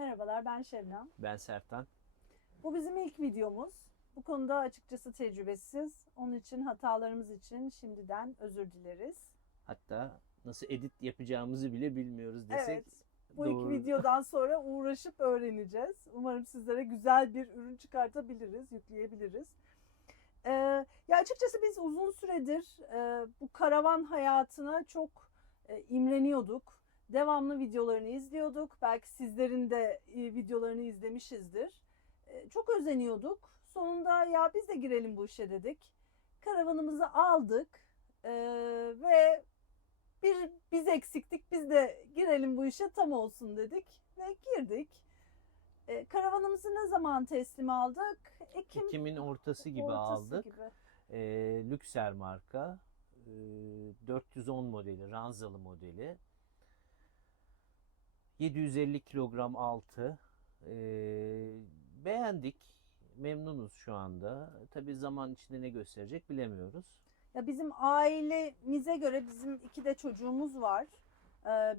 Merhabalar, ben Şebnem. Ben Sertan. Bu bizim ilk videomuz. Bu konuda açıkçası tecrübesiz. Onun için hatalarımız için şimdiden özür dileriz. Hatta nasıl edit yapacağımızı bile bilmiyoruz desek Evet, bu ilk doğru. videodan sonra uğraşıp öğreneceğiz. Umarım sizlere güzel bir ürün çıkartabiliriz, yükleyebiliriz. Ee, Ya açıkçası biz uzun süredir bu karavan hayatına çok imreniyorduk. Devamlı videolarını izliyorduk. Belki sizlerin de videolarını izlemişizdir. Çok özeniyorduk. Sonunda ya biz de girelim bu işe dedik. Karavanımızı aldık e, ve biz eksiktik. Biz de girelim bu işe tam olsun dedik ve girdik. Karavanımızı ne zaman teslim aldık? Ekim'in ortası gibi Ortası aldık. gibi. Luxer marka. 410 modeli, ranzalı modeli. 750 kilogram altı. Beğendik. Memnunuz şu anda. Tabii zaman içinde ne gösterecek bilemiyoruz. Ya bizim ailemize göre bizim iki de çocuğumuz var.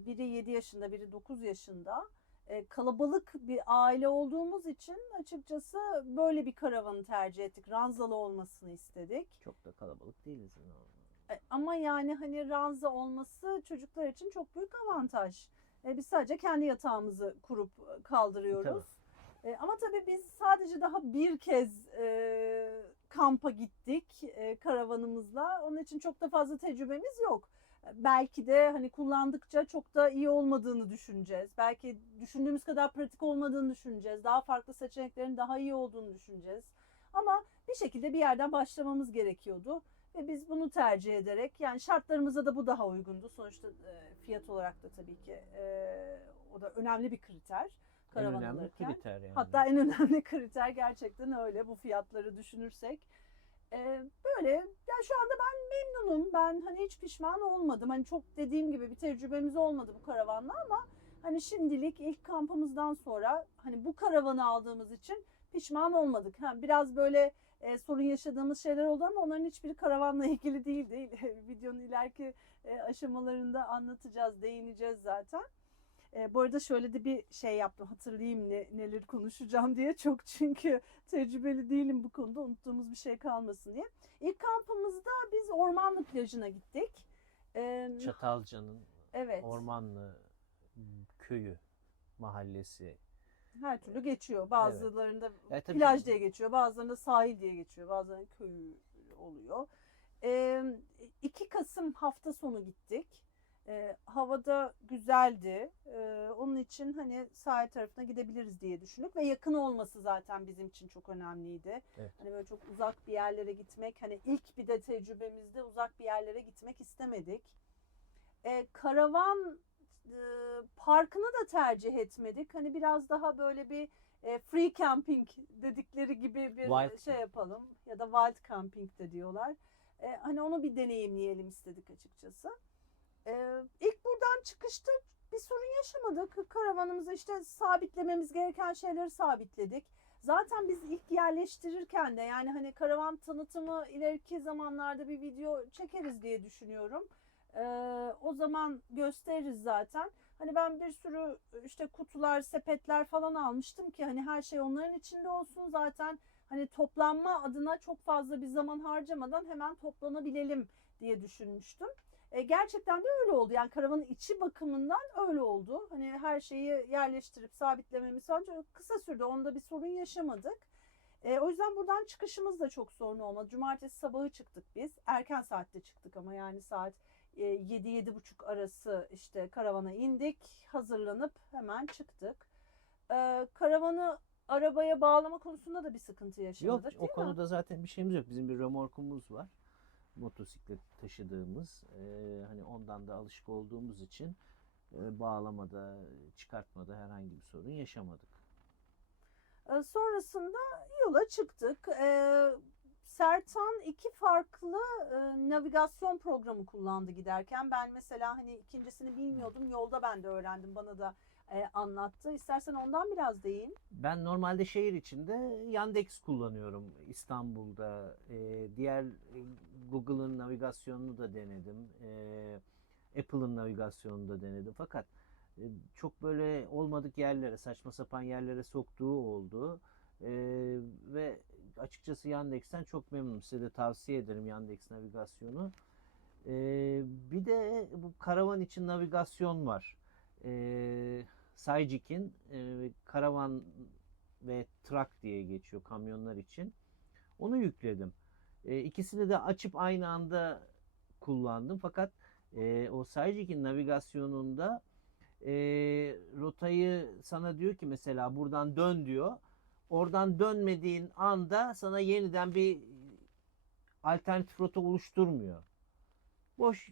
Biri 7 yaşında, biri 9 yaşında. Kalabalık bir aile olduğumuz için açıkçası böyle bir karavanı tercih ettik. Ranzalı olmasını istedik. Çok da kalabalık değiliz. Ama yani hani ranza olması çocuklar için çok büyük avantaj. Biz sadece kendi yatağımızı kurup kaldırıyoruz. Tabii. Ama tabii biz sadece daha bir kez kampa gittik karavanımızla. Onun için çok da fazla tecrübemiz yok. Belki de hani kullandıkça çok da iyi olmadığını düşüneceğiz. Belki düşündüğümüz kadar pratik olmadığını düşüneceğiz. Daha farklı seçeneklerin daha iyi olduğunu düşüneceğiz. Ama bir şekilde bir yerden başlamamız gerekiyordu. Ve biz bunu tercih ederek, yani şartlarımıza da bu daha uygundu. Sonuçta fiyat olarak da tabii ki o da önemli bir kriter En karavan önemli alırken. kriter yani. Hatta en önemli kriter gerçekten öyle, bu fiyatları düşünürsek. Böyle yani şu anda ben memnunum. Ben hani hiç pişman olmadım. Hani çok dediğim gibi bir tecrübemiz olmadı bu karavanla ama hani şimdilik ilk kampımızdan sonra hani bu karavanı aldığımız için pişman olmadık. Ha, biraz böyle sorun yaşadığımız şeyler oldu ama onların hiçbiri karavanla ilgili değil. Videonun ileriki aşamalarında anlatacağız, değineceğiz zaten. Bu arada şöyle de bir şey yaptım, hatırlayayım neler konuşacağım diye, çok çünkü tecrübeli değilim bu konuda, unuttuğumuz bir şey kalmasın diye. İlk kampımızda biz Ormanlı plajına gittik. Çatalca'nın Evet, Ormanlı köyü, mahallesi. her türlü geçiyor. Evet. Bazılarında Tabii plaj diye geçiyor, bazılarında sahil diye geçiyor, bazılarında köy oluyor. 2 Kasım hafta sonu gittik. Havada güzeldi. Onun için hani sahil tarafına gidebiliriz diye düşündük ve yakın olması zaten bizim için çok önemliydi. Evet. Hani böyle çok uzak bir yerlere gitmek, hani ilk bir de tecrübemizde uzak bir yerlere gitmek istemedik. Karavan parkını da tercih etmedik. Hani biraz daha böyle bir free camping dedikleri gibi bir Wild yapalım, ya da wild camping de diyorlar. Hani onu bir deneyimleyelim istedik açıkçası. İlk buradan çıkışta bir sorun yaşamadık. Karavanımızı işte sabitlememiz gereken şeyleri sabitledik. Zaten biz ilk yerleştirirken de, yani hani karavan tanıtımı ileriki zamanlarda bir video çekeriz diye düşünüyorum. O zaman gösteririz zaten. Hani ben bir sürü işte kutular, sepetler falan almıştım ki hani her şey onların içinde olsun. Zaten hani toplanma adına çok fazla bir zaman harcamadan hemen toplanabilelim diye düşünmüştüm. Gerçekten de öyle oldu. Yani karavanın içi bakımından öyle oldu. Hani her şeyi yerleştirip sabitlememiz sadece kısa sürdü. Onda bir sorun yaşamadık. O yüzden buradan çıkışımız da çok sorun olmadı. Cumartesi sabahı çıktık biz. Erken saatte çıktık ama yani saat 7-7.30 arası işte karavana indik. Hazırlanıp hemen çıktık. Karavanı arabaya bağlama konusunda da bir sıkıntı Yok, yaşamadık, o değil mi? konuda zaten bir şeyimiz yok. Bizim bir römorkumuz var. Motosiklet taşıdığımız. Hani ondan da alışık olduğumuz için bağlamada, çıkartmada herhangi bir sorun yaşamadık. Sonrasında yola çıktık. Sertan 2 farklı navigasyon programı kullandı giderken. Ben mesela hani ikincisini bilmiyordum. Yolda ben de öğrendim. Bana da anlattı. İstersen ondan biraz değin. Ben normalde şehir içinde Yandex kullanıyorum İstanbul'da. Diğer Google'ın navigasyonunu da denedim. Apple'ın navigasyonunu da denedim. Fakat Çok böyle olmadık yerlere, saçma sapan yerlere soktuğu oldu. Ve açıkçası Yandex'ten çok memnunum. Size de tavsiye ederim Yandex navigasyonu. Bir de bu karavan için navigasyon var. Saycik'in karavan ve trak diye geçiyor kamyonlar için. Onu yükledim. İkisini de açıp aynı anda kullandım. Fakat o Saycik'in navigasyonunda e, rotayı sana diyor ki mesela buradan dön diyor. Oradan dönmediğin anda sana yeniden bir alternatif rota oluşturmuyor. Boş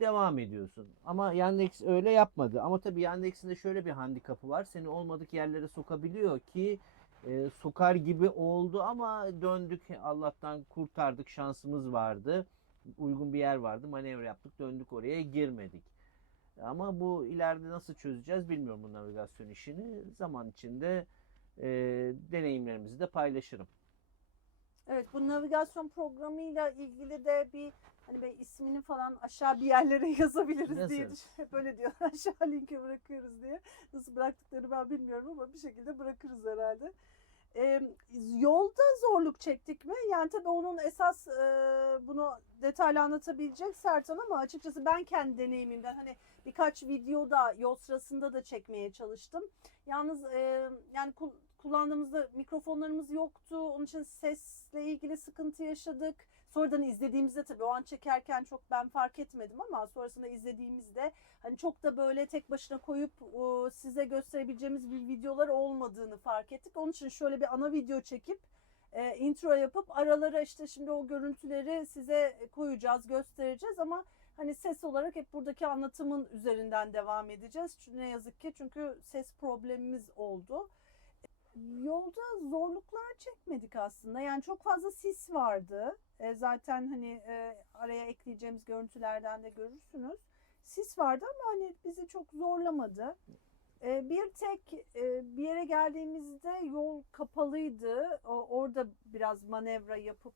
devam ediyorsun. Ama Yandex öyle yapmadı. Ama tabii Yandex'in de şöyle bir handikapı var. Seni olmadık yerlere sokabiliyor ki sokar gibi oldu ama döndük. Allah'tan kurtardık. Şansımız vardı. Uygun bir yer vardı. Manevra yaptık. Döndük oraya girmedik. Ama bu ileride nasıl çözeceğiz bilmiyorum bu navigasyon işini. Zaman içinde deneyimlerimizi de paylaşırım. Evet, bu navigasyon programıyla ilgili de bir hani böyle ismini falan aşağı bir yerlere yazabiliriz diye Yazarız. hep öyle diyor. Aşağı linke bırakıyoruz diye. Nasıl bıraktıklarını ben bilmiyorum ama bir şekilde bırakırız herhalde. Yolda zorluk çektik mi? Yani tabii onun esas bunu detaylı anlatabilecek Sertan ama açıkçası ben kendi deneyimimden hani birkaç videoda yol sırasında da çekmeye çalıştım. Yalnız yani kullandığımızda mikrofonlarımız yoktu. Onun için sesle ilgili sıkıntı yaşadık. Sonradan izlediğimizde tabii o an çekerken çok ben fark etmedim ama sonrasında izlediğimizde hani çok da böyle tek başına koyup size gösterebileceğimiz bir videolar olmadığını fark ettik. Onun için şöyle bir ana video çekip intro yapıp aralara işte şimdi o görüntüleri size koyacağız, göstereceğiz ama hani ses olarak hep buradaki anlatımın üzerinden devam edeceğiz. Ne yazık ki çünkü ses problemimiz oldu. Yolda zorluklar çekmedik aslında. Yani çok fazla sis vardı. Zaten hani araya ekleyeceğimiz görüntülerden de görürsünüz. Sis vardı ama hani bizi çok zorlamadı. Bir tek bir yere geldiğimizde yol kapalıydı. Orada biraz manevra yapıp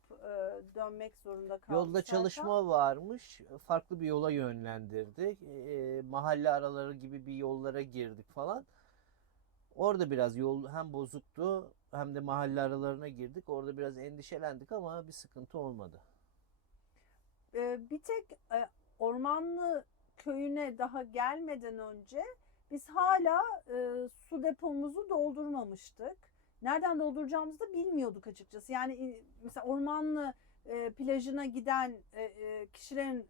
dönmek zorunda kaldık. Yolda çalışma varmış. Farklı bir yola yönlendirdik. Mahalle araları gibi bir yollara girdik falan. Orada biraz yol hem bozuktu hem de mahalle aralarına girdik. Orada biraz endişelendik ama bir sıkıntı olmadı. Bir tek Ormanlı köyüne daha gelmeden önce biz hala su depomuzu doldurmamıştık. Nereden dolduracağımızı da bilmiyorduk açıkçası. Yani mesela Ormanlı plajına giden kişilerin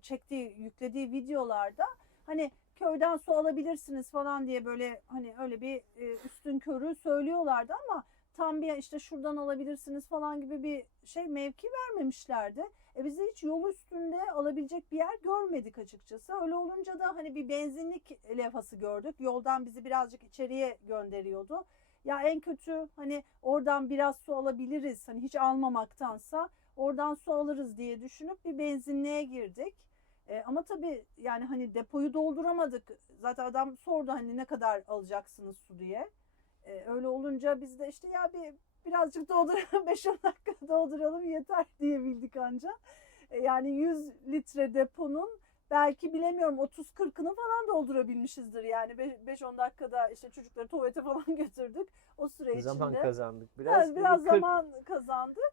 çektiği, yüklediği videolarda hani köyden su alabilirsiniz falan diye böyle hani öyle bir üstünkörü söylüyorlardı ama tam bir işte şuradan alabilirsiniz falan gibi bir şey mevki vermemişlerdi. Biz de hiç yol üstünde alabilecek bir yer görmedik açıkçası. Öyle olunca da hani bir benzinlik levhası gördük. Yoldan bizi birazcık içeriye gönderiyordu. Ya en kötü hani oradan biraz su alabiliriz. Hani hiç almamaktansa oradan su alırız diye düşünüp bir benzinliğe girdik. Ama tabii yani hani depoyu dolduramadık. Zaten adam sordu hani ne kadar alacaksınız su diye. Öyle olunca biz de işte ya birazcık dolduralım 5-10 dakika dolduralım yeter diyebildik anca. Yani 100 litre deponun belki bilemiyorum 30-40'ını falan doldurabilmişizdir yani 5-10 dakikada işte çocukları tuvalete falan götürdük. O süre Zaman içinde kazandık biraz. evet, biraz 40, zaman kazandık.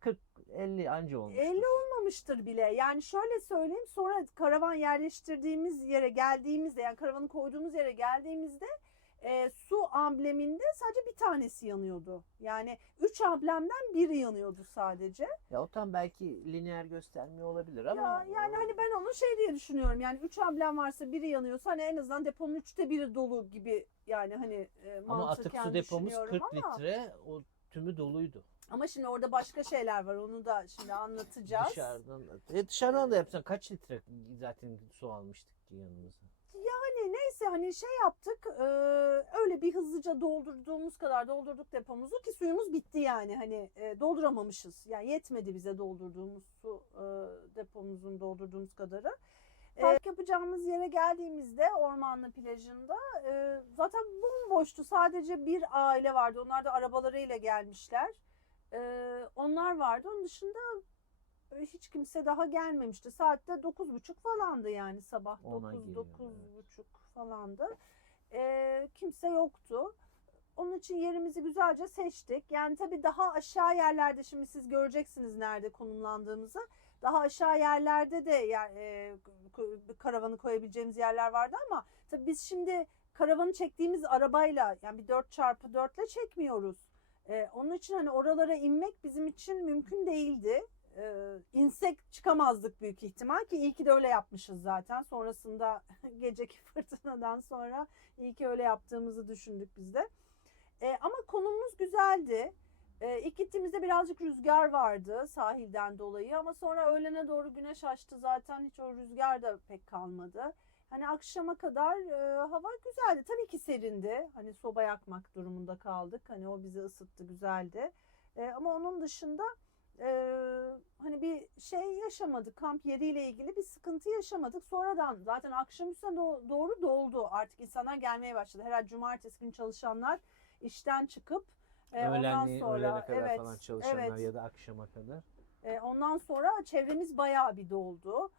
40 50 anca olmuştur. 50 olmamıştır bile. Yani şöyle söyleyeyim sonra karavan yerleştirdiğimiz yere geldiğimizde yani karavanı koyduğumuz yere geldiğimizde su ambleminde sadece bir tanesi yanıyordu. Yani 3 amblemden biri yanıyordu sadece. Ya o tam belki lineer göstermiyor olabilir ama Ya yani hani ben onu şey diye düşünüyorum. Yani 3 amblem varsa biri yanıyorsa hani en azından deponun 3'te biri dolu gibi yani hani ama atık mantıken su depomuz düşünüyorum 40 ama litre, o tümü doluydu. ama şimdi orada başka şeyler var. Onu da şimdi anlatacağız. Dışarıdan da yapsan kaç litre zaten su almıştık ki yanımıza. Yani neyse hani şey yaptık öyle bir hızlıca doldurduğumuz kadar doldurduk depomuzu ki suyumuz bitti yani hani dolduramamışız. Yani yetmedi bize doldurduğumuz su depomuzun doldurduğumuz kadarı. Park yapacağımız yere geldiğimizde Ormanlı plajında zaten bomboştu. Sadece bir aile vardı. Onlar da arabalarıyla gelmişler. Onlar vardı. Onun dışında hiç kimse daha gelmemişti. Saatte 9.30 falandı yani sabah. Ona 9 geliyor, 9.30 falandı. Kimse yoktu. Onun için yerimizi güzelce seçtik. Yani tabii daha aşağı yerlerde, şimdi siz göreceksiniz nerede konumlandığımızı. Daha aşağı yerlerde de karavanı koyabileceğimiz yerler vardı ama tabii biz şimdi karavanı çektiğimiz arabayla, yani bir 4x4 ile çekmiyoruz. Onun için hani oralara inmek bizim için mümkün değildi. İnsek çıkamazdık büyük ihtimal, ki iyi ki de öyle yapmışız zaten. Sonrasında geceki fırtınadan sonra iyi ki öyle yaptığımızı düşündük biz de. Ama konumuz güzeldi. İlk gittiğimizde birazcık rüzgar vardı sahilden dolayı, ama sonra öğlene doğru güneş açtı, zaten hiç o rüzgar da pek kalmadı. Hani akşama kadar hava güzeldi. Tabii ki serindi. Hani soba yakmak durumunda kaldık. Hani o bizi ısıttı, güzeldi. Ama onun dışında hani bir şey yaşamadık. Kamp yeriyle ilgili bir sıkıntı yaşamadık. Sonradan zaten akşamüstüne doğru doldu. Artık insanlar gelmeye başladı. Herhalde cumartesi günü çalışanlar işten çıkıp ondan sonra öğlene kadar falan evet, çalışanlar ya da akşama kadar. ondan sonra çevremiz bayağı bir doldu.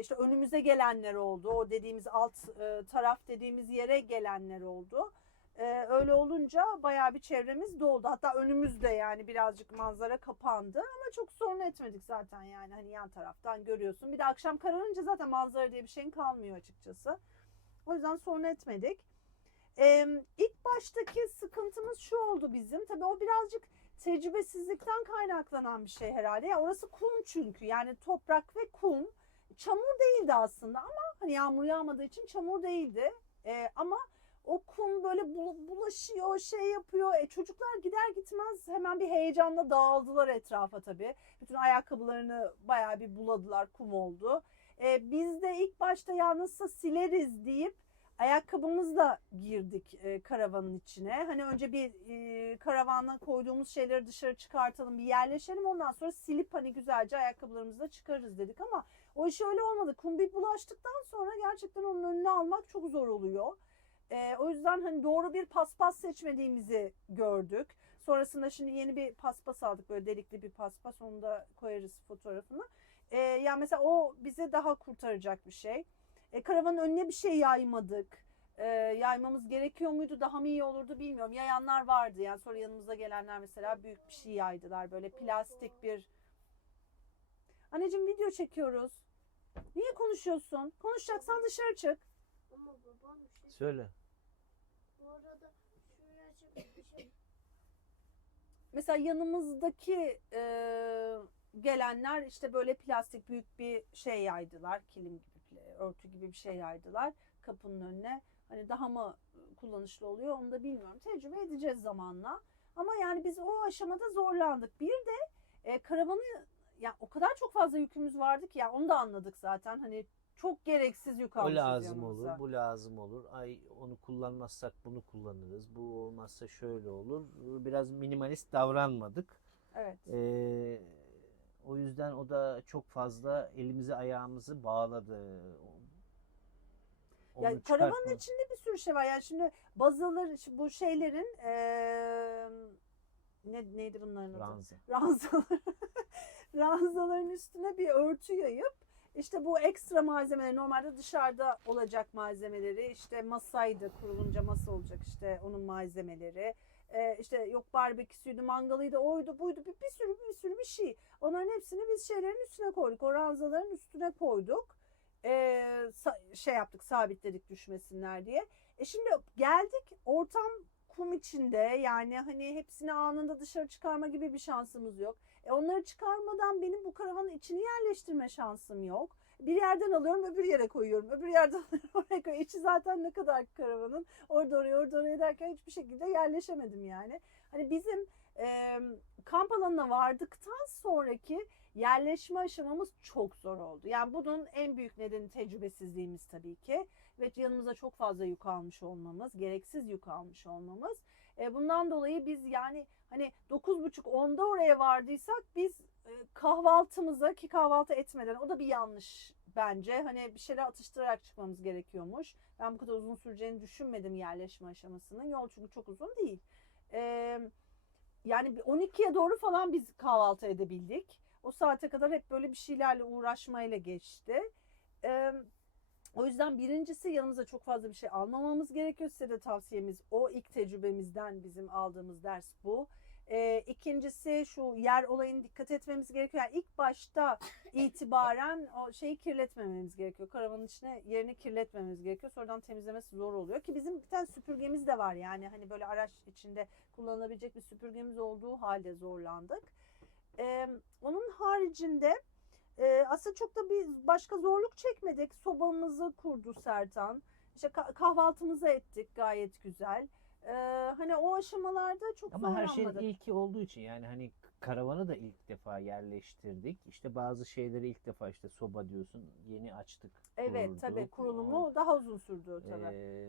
İşte önümüze gelenler oldu. O dediğimiz alt taraf dediğimiz yere gelenler oldu. Öyle olunca bayağı bir çevremiz doldu. Hatta önümüzde yani birazcık manzara kapandı ama çok sorun etmedik zaten, yani hani yan taraftan görüyorsun. Bir de akşam kararınca zaten manzara diye bir şeyin kalmıyor açıkçası. O yüzden sorun etmedik. İlk baştaki sıkıntımız şu oldu bizim. Tabii o birazcık tecrübesizlikten kaynaklanan bir şey herhalde. Ya orası kum çünkü. Yani toprak ve kum. Çamur değildi aslında ama hani yağmur yağmadığı için çamur değildi. Ama o kum böyle bulaşıyor, şey yapıyor. Çocuklar gider gitmez hemen bir heyecanla dağıldılar etrafa tabii. Bütün ayakkabılarını bayağı bir buladılar, kum oldu. Biz de ilk başta ya nasıl sileriz deyip ayakkabımızla girdik karavanın içine. Hani önce bir karavana koyduğumuz şeyleri dışarı çıkartalım, bir yerleşelim. Ondan sonra silip hani güzelce ayakkabılarımızla çıkarız dedik ama o iş öyle olmadı. Kum bir bulaştıktan sonra gerçekten onun önüne almak çok zor oluyor. O yüzden hani doğru bir paspas seçmediğimizi gördük. Sonrasında şimdi yeni bir paspas aldık, böyle delikli bir paspas. Onu da koyarız fotoğrafını. Yani mesela o bize daha kurtaracak bir şey. Karavanın önüne bir şey yaymadık. Yaymamız gerekiyor muydu? Daha mı iyi olurdu bilmiyorum. Yayanlar vardı. Yani sonra yanımıza gelenler mesela büyük bir şey yaydılar. Böyle plastik bir... Anneciğim video çekiyoruz. Niye konuşuyorsun? Konuşacaksan dışarı çık. Ama babam bir şey. Söyle. Bu arada şuraya açıp bir şey. Mesela yanımızdaki gelenler işte böyle plastik büyük bir şey yaydılar. Kilim gibi, örtü gibi bir şey yaydılar kapının önüne. Hani daha mı kullanışlı oluyor onu da bilmiyorum. Tecrübe edeceğiz zamanla. Ama yani biz o aşamada zorlandık. Bir de karavanı, yani o kadar çok fazla yükümüz vardı ki, yani onu da anladık zaten. Hani çok gereksiz yük O almışız lazım yanımıza. olur, bu lazım olur. Ay onu kullanmazsak bunu kullanırız. Bu olmazsa şöyle olur. Biraz minimalist davranmadık. Evet. O yüzden o da çok fazla elimizi ayağımızı bağladı. Onu Yani karavanın çıkartma. içinde bir sürü şey var. Yani şimdi bazalar, bu şeylerin neydi bunların adı? Ranza. Ranzalar. Ranzaların üstüne bir örtü yayıp işte bu ekstra malzemeleri, normalde dışarıda olacak malzemeleri, işte masaydı, kurulunca masa olacak, işte onun malzemeleri, işte yok barbeküsüydü, mangalıydı, oydu buydu, bir sürü bir şey. Onların hepsini biz şeylerin üstüne koyduk. O ranzaların üstüne koyduk. Şey yaptık, sabitledik düşmesinler diye. Şimdi geldik, ortam kum içinde, yani hani hepsini anında dışarı çıkarma gibi bir şansımız yok. Onları çıkarmadan benim bu karavanın içini yerleştirme şansım yok. Bir yerden alıyorum, öbür yere koyuyorum. Öbür yerden alıyorum, oraya koyuyorum. İçi zaten ne kadar karavanın, orada oraya derken hiçbir şekilde yerleşemedim yani. Hani bizim kamp alanına vardıktan sonraki yerleşme aşamamız çok zor oldu. Yani bunun en büyük nedeni tecrübesizliğimiz tabii ki. Ve yanımıza çok fazla yük almış olmamız, gereksiz yük almış olmamız. Bundan dolayı biz yani hani 9.30-10'da oraya vardıysak biz kahvaltımıza, ki kahvaltı etmeden, o da bir yanlış bence. Hani bir şeyler atıştırarak çıkmamız gerekiyormuş. Ben bu kadar uzun süreceğini düşünmedim yerleşme aşamasının. Yol çünkü çok uzun değil. Yani 12'ye doğru falan biz kahvaltı edebildik. O saate kadar hep böyle bir şeylerle uğraşmayla geçti. O yüzden birincisi yanımıza çok fazla bir şey almamamız gerekiyor. Size de tavsiyemiz o. İlk tecrübemizden bizim aldığımız ders bu. İkincisi şu yer olayına dikkat etmemiz gerekiyor. Yani ilk başta itibaren o şeyi kirletmememiz gerekiyor. Karavanın içine yerini kirletmememiz gerekiyor. Sonradan temizlemesi zor oluyor ki bizim bir tane süpürgemiz de var. Yani hani böyle araç içinde kullanılabilecek bir süpürgemiz olduğu halde zorlandık. Onun haricinde aslında çok da bir başka zorluk çekmedik. Sobamızı kurdu Sertan. İşte kahvaltımızı ettik gayet güzel. Hani o aşamalarda çok Ama her şeyin zorlanmadık. ilki olduğu için yani hani karavanı da ilk defa yerleştirdik. İşte bazı şeyleri ilk defa işte soba diyorsun yeni açtık. Evet kurduk. tabii kurulumu daha uzun sürdü tabii.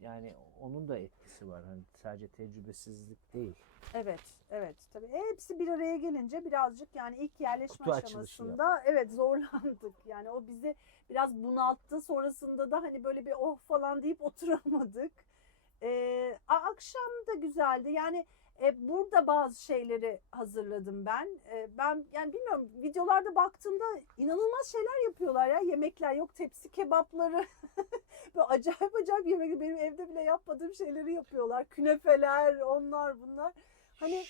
Yani onun da etkisi var. Hani sadece tecrübesizlik değil. Evet, evet. Tabii hepsi bir araya gelince birazcık yani ilk yerleşme Kutu açılışı aşamasında evet zorlandık. Yani o bizi biraz bunalttı. Sonrasında da hani böyle bir oh falan deyip oturamadık. Akşam da güzeldi. Yani burada bazı şeyleri hazırladım ben. Ben yani bilmiyorum videolarda baktığımda inanılmaz şeyler yapıyorlar ya. Yemekler yok tepsi kebapları. Böyle acayip acayip yemek benim evde bile yapmadığım şeyleri yapıyorlar. Künefeler, onlar bunlar. Hani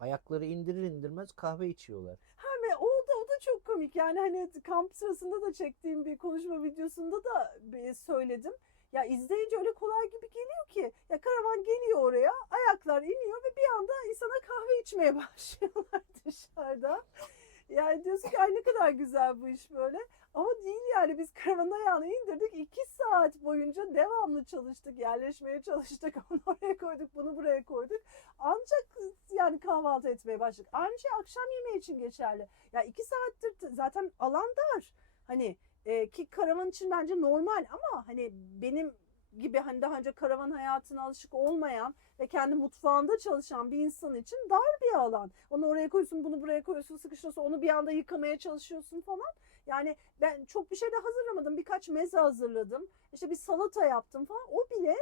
Ayakları indirir indirmez kahve içiyorlar. Ve o da çok komik. Yani hani kamp sırasında da çektiğim bir konuşma videosunda da söyledim. Ya izleyince öyle kolay gibi geliyor ki. Ya karavan geliyor oraya, ayaklar iniyor ve bir anda insana kahve içmeye başlıyorlar dışarıda. Yani diyorsun ki ay ne kadar güzel bu iş böyle. Ama değil yani biz karavanın ayağını indirdik. 2 saat boyunca devamlı çalıştık. Yerleşmeye çalıştık. Onu oraya koyduk, bunu buraya koyduk. Ancak yani kahvaltı etmeye başladık. Ancak akşam yemeği için geçerli. Ya 2 saattir zaten alan dar. Hani ki karavan için bence normal ama hani benim gibi hani daha önce karavan hayatına alışık olmayan ve kendi mutfağında çalışan bir insan için dar bir alan. Onu oraya koyuyorsun, bunu buraya koyuyorsun, sıkışıyorsun, onu bir anda yıkamaya çalışıyorsun falan. Yani ben çok bir şey de hazırlamadım. Birkaç meze hazırladım. İşte bir salata yaptım falan. O bile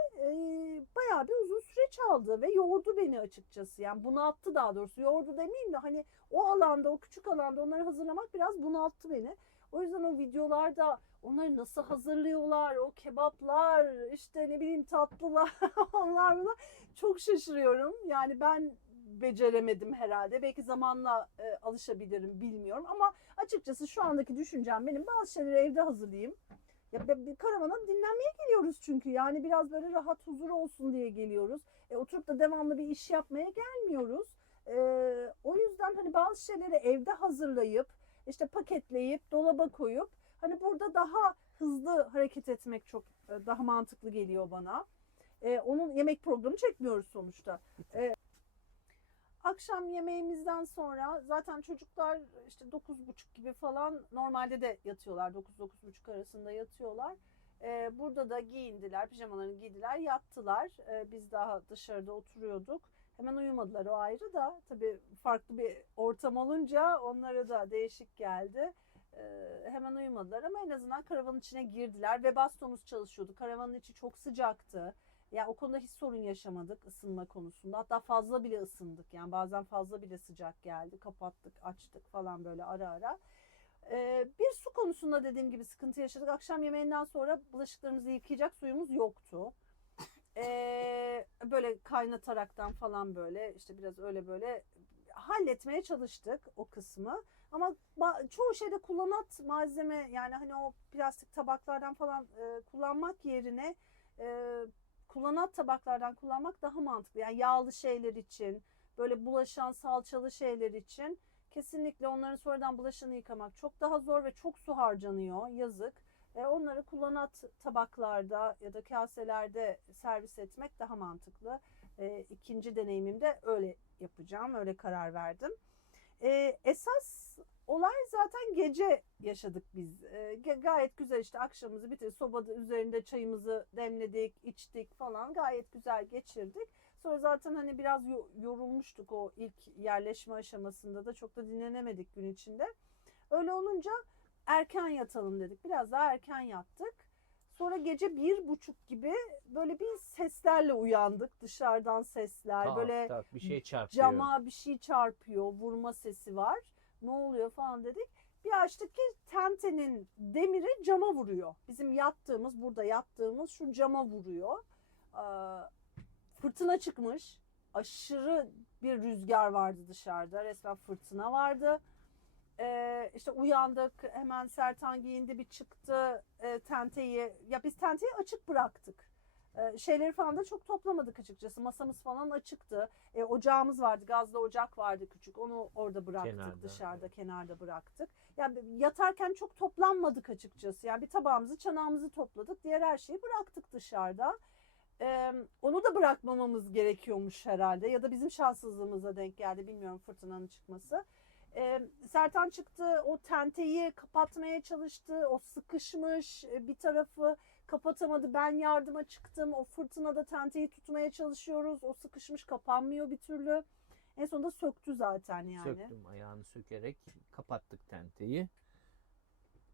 bayağı bir uzun süreç aldı ve yordu beni açıkçası. Yani bunalttı daha doğrusu. Yordu demeyeyim de hani o alanda, o küçük alanda onları hazırlamak biraz bunalttı beni. O yüzden o videolarda onları nasıl hazırlıyorlar, o kebaplar, işte ne bileyim tatlılar, onlar bunlar çok şaşırıyorum. Yani ben beceremedim herhalde. Belki zamanla alışabilirim bilmiyorum ama açıkçası şu andaki düşüncem benim bazı şeyleri evde hazırlayayım. Ya bir karavana dinlenmeye geliyoruz çünkü yani biraz böyle rahat huzur olsun diye geliyoruz. Oturup da devamlı bir iş yapmaya gelmiyoruz. O yüzden hani bazı şeyleri evde hazırlayıp işte paketleyip dolaba koyup hani burada daha hızlı hareket etmek çok daha mantıklı geliyor bana. Onun yemek programı çekmiyoruz sonuçta. Akşam yemeğimizden sonra zaten çocuklar işte 9.30 gibi falan normalde de yatıyorlar. 9-9.30 arasında yatıyorlar. Burada da giyindiler, pijamalarını giydiler, yattılar. Biz daha dışarıda oturuyorduk. Hemen uyumadılar o ayrı da. Tabii farklı bir ortam olunca onlara da değişik geldi. Hemen uyumadılar ama en azından karavanın içine girdiler ve bastonumuz çalışıyordu. Karavanın içi çok sıcaktı. Ya o konuda hiç sorun yaşamadık ısınma konusunda. Hatta fazla bile ısındık. Yani bazen fazla bile sıcak geldi. Kapattık, açtık falan böyle ara ara. Bir su konusunda dediğim gibi sıkıntı yaşadık. Akşam yemeğinden sonra bulaşıklarımızı yıkayacak suyumuz yoktu. Böyle kaynataraktan falan böyle işte biraz öyle böyle halletmeye çalıştık o kısmı. Ama çoğu şeyde kullanat malzeme yani hani o plastik tabaklardan falan kullanmak yerine kullanat tabaklardan kullanmak daha mantıklı. Yani yağlı şeyler için, böyle bulaşan salçalı şeyler için kesinlikle onların sonradan bulaşığını yıkamak çok daha zor ve çok su harcanıyor. Yazık. Onları kullanat tabaklarda ya da kaselerde servis etmek daha mantıklı. İkinci deneyimimde öyle yapacağım. Öyle karar verdim. Esas olay zaten gece yaşadık biz. Gayet güzel işte akşamımızı bitirdik. Sobada üzerinde çayımızı demledik, içtik falan. Gayet güzel geçirdik. Sonra zaten hani biraz yorulmuştuk o ilk yerleşme aşamasında da çok da dinlenemedik gün içinde. Öyle olunca erken yatalım dedik. Biraz daha erken yattık. Sonra gece 1.30 gibi böyle bir seslerle uyandık. Dışarıdan sesler. Tak, böyle tak, bir şey çarpıyor. cama bir şey çarpıyor. Vurma sesi var. Ne oluyor falan dedik. bir açtık ki tentenin demiri cama vuruyor. Bizim burada yattığımız şu cama vuruyor. Fırtına çıkmış. Aşırı bir rüzgar vardı dışarıda. Resmen fırtına vardı. İşte uyandık, hemen Sertan giyindi, bir çıktı tenteyi. Ya biz tenteyi açık bıraktık. Şeyleri falan da çok toplamadık açıkçası. Masamız falan açıktı. Ocağımız vardı, gazlı ocak vardı küçük. Onu orada bıraktık, Kenarda, dışarıda, evet. kenarda bıraktık. Yani yatarken çok toplanmadık açıkçası. Yani bir tabağımızı, çanağımızı topladık. Diğer her şeyi bıraktık dışarıda. Onu da bırakmamamız gerekiyormuş herhalde. Ya da bizim şanssızlığımıza denk geldi. Bilmiyorum, fırtınanın çıkması. Sertan çıktı, o tenteyi kapatmaya çalıştı. O sıkışmış, bir tarafı kapatamadı. Ben yardıma çıktım. O fırtınada tenteyi tutmaya çalışıyoruz. O sıkışmış, kapanmıyor bir türlü. En sonunda söktü zaten yani. Söktüm, ayağını sökerek kapattık tenteyi.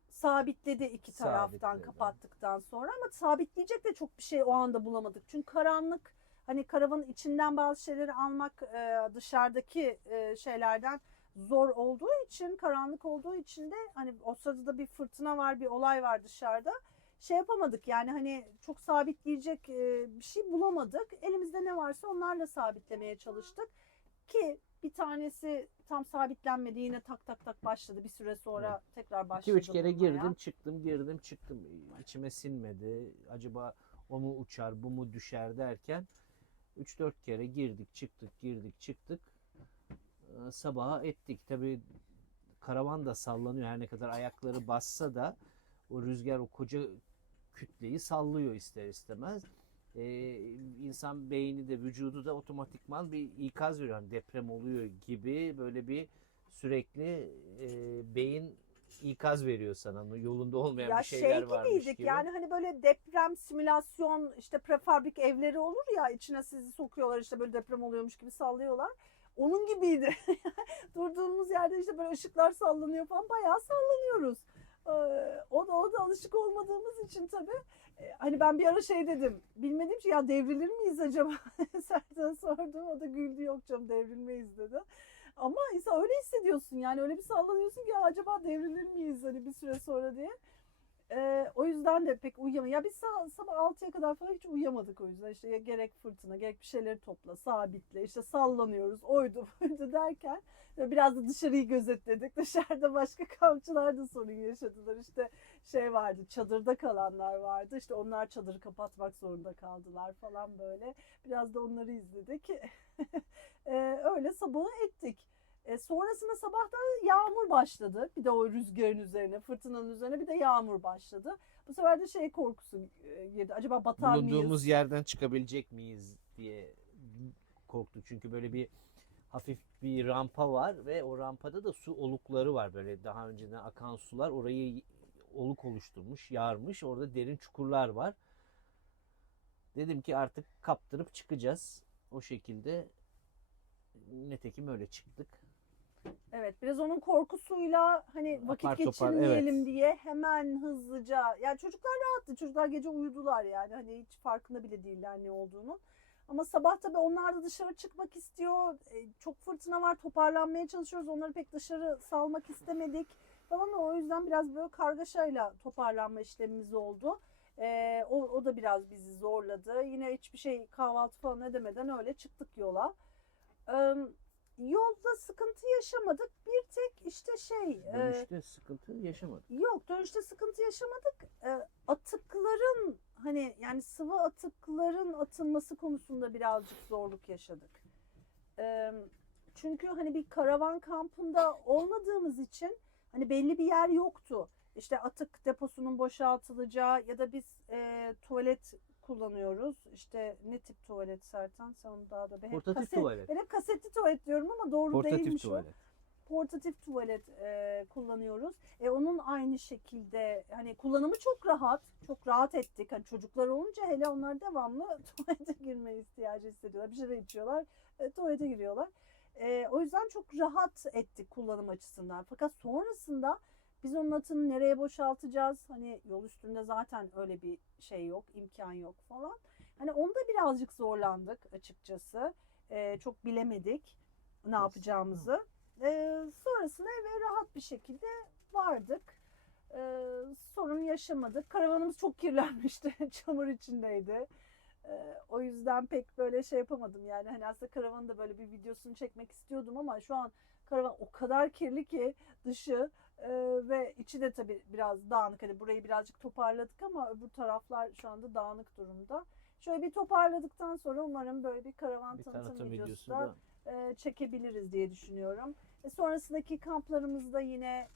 Sabitledi iki taraftan Sabitledi. kapattıktan sonra, ama sabitleyecek de çok bir şey o anda bulamadık. Çünkü karanlık, hani karavanın içinden bazı şeyleri almak dışarıdaki şeylerden zor olduğu için, karanlık olduğu için de hani o sırada bir fırtına var, bir olay var dışarıda. Şey yapamadık yani, hani çok sabitleyecek bir şey bulamadık. Elimizde ne varsa onlarla sabitlemeye çalıştık. Ki bir tanesi tam sabitlenmedi, yine tak tak tak başladı. Bir süre sonra tekrar başladı. 2-3 kere vurmaya. girdim çıktım, girdim çıktım. İçime sinmedi. Acaba o mu uçar, bu mu düşer derken 3-4 kere girdik çıktık, girdik çıktık. Sabaha ettik. Tabii karavan da sallanıyor. Her ne kadar ayakları bassa da o rüzgar o koca kütleyi sallıyor ister istemez. İnsan beyni de vücudu da otomatikman bir ikaz veriyor. Yani deprem oluyor gibi, böyle bir sürekli beyin ikaz veriyor sana. Yolunda olmayan Ya bir şeyler varmış gibiydik gibi. yani, hani böyle deprem simülasyon, işte prefabrik evleri olur ya, içine sizi sokuyorlar, işte böyle deprem oluyormuş gibi sallıyorlar. Onun gibiydi. Durduğumuz yerde işte böyle ışıklar sallanıyor falan, bayağı sallanıyoruz. O da alışık olmadığımız için tabii. Hani ben bir ara şey dedim, bilmediğim şey, ya devrilir miyiz acaba? Sertan sordum, o da güldü, yok canım devrilmeyiz dedi. Ama insan öyle hissediyorsun yani, öyle bir sallanıyorsun ki ya acaba devrilir miyiz hani bir süre sonra diye. O yüzden de pek uyuyamadım. Ya biz sabah 6'ya kadar falan hiç uyuyamadık o yüzden. İşte gerek fırtına, gerek bir şeyleri topla, sabitle, işte sallanıyoruz, oydu buydu derken biraz da dışarıyı gözetledik. Dışarıda başka kampçılar da sorun yaşadılar. İşte şey vardı, çadırda kalanlar vardı. İşte onlar çadırı kapatmak zorunda kaldılar falan böyle. Biraz da onları izledik. Öyle sabahı ettik. Sonrasında sabahtan yağmur başladı. Bir de o rüzgarın üzerine, fırtınanın üzerine bir de yağmur başladı. Bu sefer de şey korkusu girdi. Acaba batar Bulunduğumuz mıyız? yerden çıkabilecek miyiz diye korktuk. Çünkü böyle bir hafif bir rampa var ve o rampada da su olukları var. Böyle daha önceden akan sular orayı oluk oluşturmuş, yarmış. Orada derin çukurlar var. Dedim ki artık kaptırıp çıkacağız. O şekilde, nitekim öyle çıktık. Evet, biraz onun korkusuyla hani vakit Apar topar, geçirmeyelim evet. diye hemen hızlıca. Yani çocuklar rahattı. Çocuklar gece uyudular yani. Hani hiç farkında bile değiller ne olduğunu. Ama sabah tabii onlar da dışarı çıkmak istiyor. Çok fırtına var, toparlanmaya çalışıyoruz. Onları pek dışarı salmak istemedik falan. O yüzden biraz böyle kargaşayla toparlanma işlemimiz oldu. O da biraz bizi zorladı. Yine hiçbir şey, kahvaltı falan edemeden öyle çıktık yola. Yolda sıkıntı yaşamadık. Bir tek işte Dönüşte sıkıntı yaşamadık. yok, dönüşte sıkıntı yaşamadık. Atıkların, hani yani sıvı atıkların atılması konusunda birazcık zorluk yaşadık. Çünkü hani bir karavan kampında olmadığımız için hani belli bir yer yoktu. İşte atık deposunun boşaltılacağı ya da biz tuvalet kullanıyoruz. İşte ne tip tuvalet Sertan? Sen onu daha da Portatif tuvalet. Ben hep kasetli tuvalet diyorum ama doğru Portatif değilmiş tuvalet. o. Portatif tuvalet kullanıyoruz. Onun aynı şekilde hani kullanımı çok rahat. Çok rahat ettik. Hani çocuklar olunca hele onlar devamlı tuvalete girme ihtiyacı hissediyorlar. Bir şey de içiyorlar. Tuvalete giriyorlar. O yüzden çok rahat ettik kullanım açısından. Fakat sonrasında biz onun atını nereye boşaltacağız? Hani yol üstünde zaten öyle bir şey yok, imkan yok falan. Hani onda birazcık zorlandık açıkçası. Çok bilemedik ne yapacağımızı. Sonrasında eve rahat bir şekilde vardık. Sorun yaşamadık. Karavanımız çok kirlenmişti. Çamur içindeydi. O yüzden pek böyle şey yapamadım yani. Hani aslında karavanın da böyle bir videosunu çekmek istiyordum ama şu an karavan o kadar kirli ki dışı ve içi de tabii biraz dağınık. Hani burayı birazcık toparladık ama öbür taraflar şu anda dağınık durumda. Şöyle bir toparladıktan sonra umarım böyle bir karavan Bir tanıtım videosu videosu da çekebiliriz diye düşünüyorum. Sonrasındaki kamplarımızda yine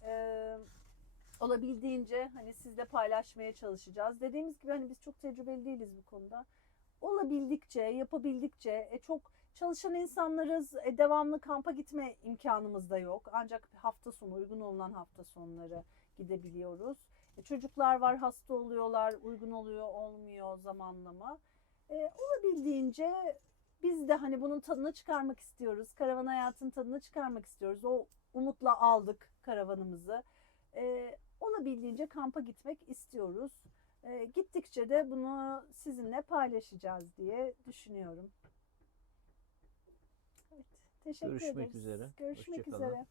olabildiğince hani sizle paylaşmaya çalışacağız. Dediğimiz gibi hani biz çok tecrübeli değiliz bu konuda. Olabildikçe, yapabildikçe çok çalışan insanlarız. Devamlı kampa gitme imkanımız da yok. Ancak hafta sonu, uygun olunan hafta sonları gidebiliyoruz. Çocuklar var, hasta oluyorlar, uygun oluyor, olmuyor zamanlama. Olabildiğince biz de hani bunun tadını çıkarmak istiyoruz. Karavan hayatının tadını çıkarmak istiyoruz. O umutla aldık karavanımızı. Olabildiğince kampa gitmek istiyoruz. Gittikçe de bunu sizinle paylaşacağız diye düşünüyorum. Evet, teşekkür Görüşmek ederiz. üzere. Görüşmek Hoşça kalın. üzere.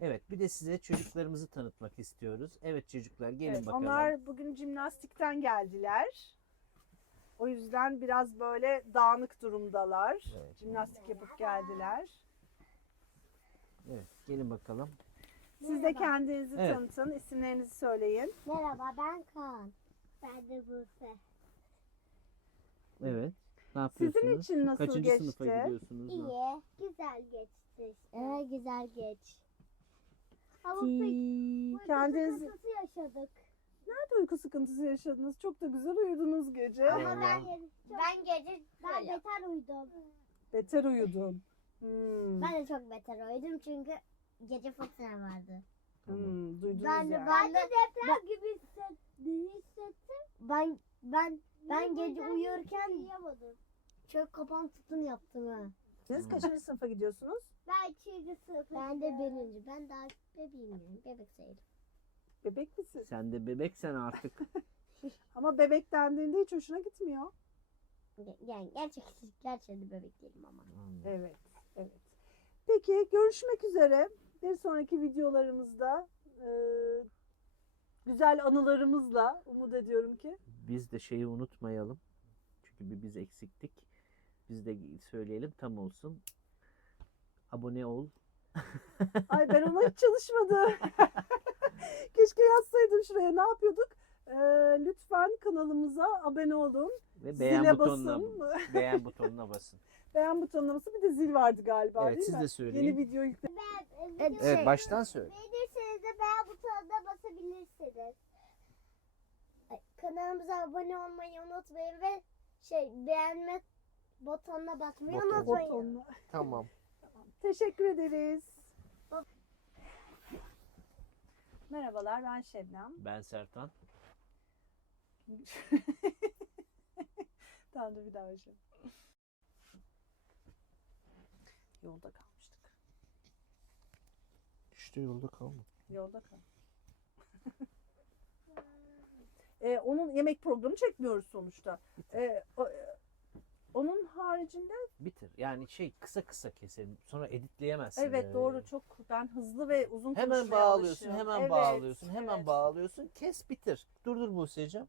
Evet, bir de size çocuklarımızı tanıtmak istiyoruz. Evet çocuklar, gelin Evet, bakalım. onlar bugün jimnastikten geldiler. O yüzden biraz böyle dağınık durumdalar. Evet. Jimnastik yapıp geldiler. Evet, gelin bakalım. Siz de kendinizi Evet. tanıtın, isimlerinizi söyleyin. Merhaba, ben Kaan. Ben de Buse. Evet. Ne yapıyorsunuz? Sizin için nasıl Kaçıncı geçti? sınıfa gidiyorsunuz? İyi, güzel geçti işte. Güzel geç. Ama pek Kendiniz- sıkıntısı yaşadık. Nerede uyku sıkıntısı yaşadınız? Çok da güzel uyudunuz gece. Ama Vallahi. ben gece beter uyudum. Beter uyudun. Ben de çok beter uyudum çünkü gece fırtına vardı. Duydunuz Ben de yani. deprem gibi hissettim. Ben gece uyurken çok kapan tutun yaptım ha. Siz kaçıncı sınıfa gidiyorsunuz? Ben 2. sınıf. Ben de 1. Ben daha bebeğim yani. Bebek sayılır. Bebek misin? Sen de bebeksen artık. Ama bebek dendiğinde hiç hoşuna gitmiyor. Yani gerçekten bebek değilim ama. Evet, evet. Peki görüşmek üzere. Bir sonraki videolarımızda güzel anılarımızla umut ediyorum ki. Biz de şeyi unutmayalım. Çünkü biz eksiktik. Biz de söyleyelim, tam olsun. Abone ol. Ay ben ona hiç çalışmadım. Keşke yazsaydım şuraya. Ne yapıyorduk? Lütfen kanalımıza abone olun. Ve beğen Zile butonuna, basın. beğen butonuna basın. Beğen butonuna basın. Bir de zil vardı galiba Evet, değil siz mi? de söyleyin. Yeni video yükle. Evet, baştan söyle. Beğenirseniz de beğen butonuna basabilirsiniz. Kanalımıza abone olmayı unutmayın ve beğenme butonuna basmayı Buton. unutmayın. Butonuna. Tamam. Teşekkür ederiz. Merhabalar, ben Şebnem. Ben Sertan. Tamam da bir daha başlayalım. Yolda kalmıştık. İşte yolda kalma. Yolda kal. Onun yemek programı çekmiyoruz sonuçta. Onun haricinde Bitir. Yani kısa kısa keselim. Sonra editleyemezsin. evet doğru, çok ben hızlı ve uzun Hemen konuşmaya bağlıyorsun, alışıyorum. hemen Evet, bağlıyorsun, hemen evet. bağlıyorsun. Kes, bitir. Durdur Buse'cim.